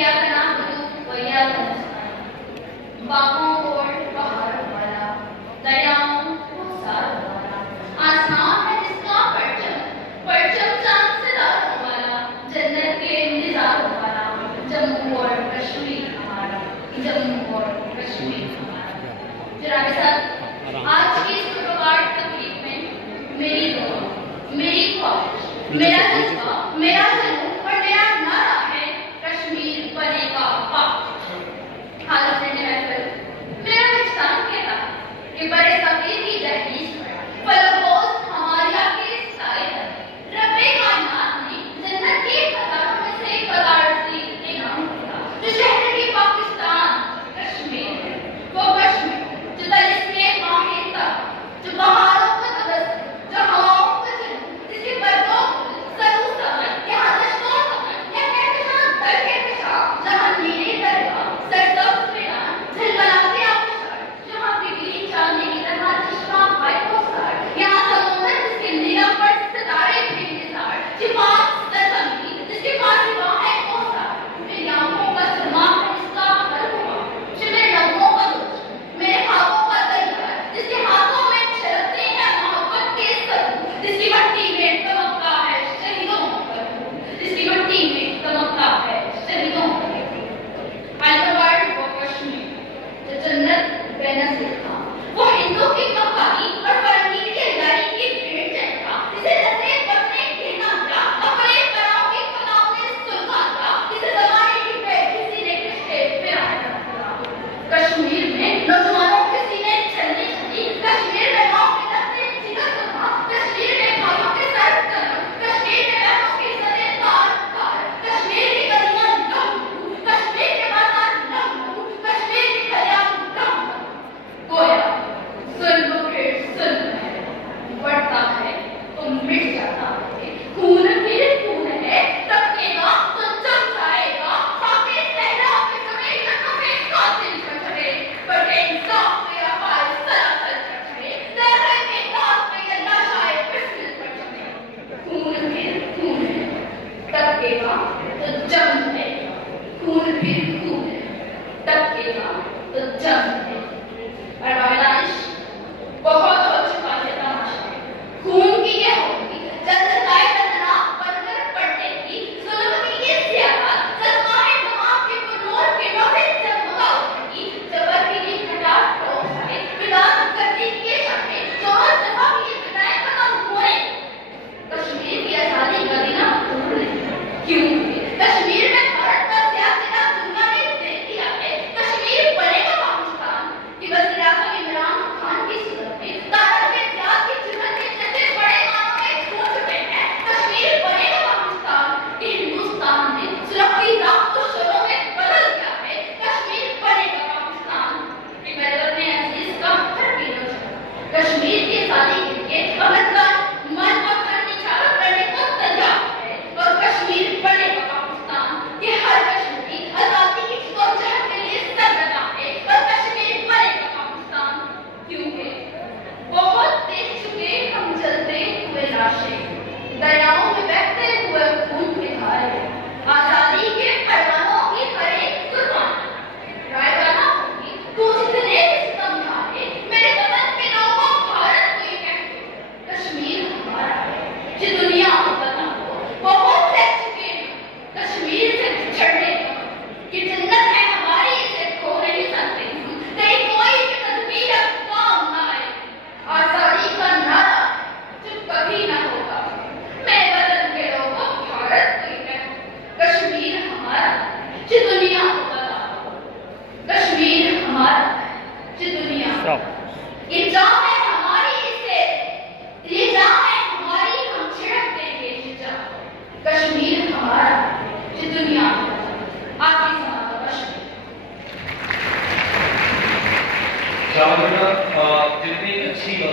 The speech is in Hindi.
इय्याक नअबुदु व इय्याक नस्तईन। बाहों और पहाड़ों वाला, दरियाओं को सारों वाला, आसमान है जिसका परचम, परचम चांद सितारों वाला, जन्नत के इंतजारों वाला, जम्मू और कश्मीर हमारा, जम्मू और कश्मीर हमारा। जनाब साहब, आज की इस प्रकार तकलीफ में मेरी दुआ, मेरी ख्वाहिश, मेरा जज्बा, मेरा जुनून और मेरा नारा है कश्मीर बनेगा पाक। हालत महफिल मेरा विचार कहता कि बड़े सफीर की दहलीज पर फलबोस हमारी आके साए तक रब्बे कायनात ने जन्नत के कतारों में से एक कतार से इनाम दिया जो शहर के पाकिस्तान कश्मीर है। वो कश्मीर जो तलिस्मे माहे तक, जो पहाड़ों का तबस, जो हवाओं का जुनून, जिसके पर्दों सरू समन, यहाँ दश्तों समन, यहाँ कहकशां दर कहकशां, जहाँ नीले दरिया सरसब्ज़ मैदान झलमलाते आबशार, जहाँ बिगड़ी चांदनी की तरह चश्मा भाई को सार, यहाँ समुंदर जिसके नीलम पर सितारे थे इंतजार, छिपात सरजमीं जिसके पास सिवा है कोसार, मेरी आंखों का सुरमा है जिसका हर हुआ, मेरे नगमों का दुष्ट, मेरे ख्वाबों का तैयार, जिसके हाथों में छलकते हैं मोहब्बत के सरू, जिसकी मट्टी में तमकता है शहीदों का खून, जिसकी मट्टी में तमकता है शहीदों का खून। अलकबार वो कश्मीर जो जन्नत बेनज़ीर था, वो हिंदू की मक्कारी और फरंगी की लड़ी की भीड़ जैसा, जिसे नजरे बदने घिरना था, अपने पराओं की फनाओं ने सुलगा था, जिसे ज़माने की बेकिसी ने किसके फिराया था। कश्मीर में नौजवानों के सीने चलने लगी, कश्मीर में माँ के दर्द जिगर था, कश्मीर में भाइयों के सर कलम, कश्मीर में बहनों की सदें तार तार, कश्मीर की गलियां लम्बू, कश्मीर के बाजार लम्बू, कश्मीर की खलियां लम्बू। गोया जुल्म फिर जुल्म है, बढ़ता है तो मिट जाता है, खून फिर खून है, टपकेगा तो जम जाएगा, खाके सहरा पे कभी जख्म में कातिल कर चढ़े, बटे इंसाफ पे अपार सरासर कर चढ़े, लहरे में दाग पे ये लाशाए बिस्मिल पर चढ़े। खून फिर खून है, टपकेगा तो जम जाएगा, खून फिर खून है, टपकेगा तो जम जाएगा। और वायदानिश बहुत हो चुका है तमाशा, खून की ये होगी जज्बाए बदना बनकर पड़ने की, जुल्म की ये सियासत सदमाए तमाम के कुनूर के नोरे जगमगा उठेगी, जबर की ये घटा टोक जाए, विदात करती के शाहे, जोर जफा की ये घटाएं खत्म होए। कश्मीर की आजादी कभी ना भूल नहीं, क्योंकि कश्मीर में भारत का सियासत दुनिया ने देख लिया है। कश्मीर बनेगा पाकिस्तान कि वज़ीर आज़म इमरान खान की सूरत में तारक में त्याग की चुनर के जैसे बड़े मानों में खो चुके हैं। कश्मीर बनेगा पाकिस्तान कि हिंदुस्तान ने सुलगती राख को शोरों में बदल दिया है। कश्मीर बनेगा पाकिस्तान कि मेरे वतन अजीज का हर पीरो चला। कश्मीर की आजादी के लिए अफगानिस्तान मन और तन निछावर करने को तैयार है, और कश्मीर बनेगा पाकिस्तान कि हर कश्मीरी आजादी की जद्दोजहद के लिए सर लगा है, और कश्मीर बनेगा पाकिस्तान क्योंकि बहुत देख चुके हम जलते हुए लाशें, दरियाओं में बहते हुए खून के धारे, आजादी के परवानों की करे कुर्बानी, रायगाना होगी तू जितने सितम ढाले, मेरे वतन के लोगों भारत को ये कहते, कश्मीर हमारा है जो दुनिया को बता दो। बहुत सह चुके हैं कश्मीर से बिछड़ने का, कि जन्नत है हमारी इसे खो नहीं सकते हम, कहीं कोई भी तदबीर अब काम ना आए। आजादी का नारा जो कभी ना होगा, मैं वतन के लोगों भारत को ये कहूं, कश्मीर हमारा जो दुनिया को बता दो। कश्मीर हमारा जो दुनिया को, ये जान है हमारी इसे, ये जान है हमारी हम छिड़क देंगे ये जान। कश्मीर हमारा जो दुनिया को बता दो। आपकी समाप्त कश्मीर। जितनी अच्छी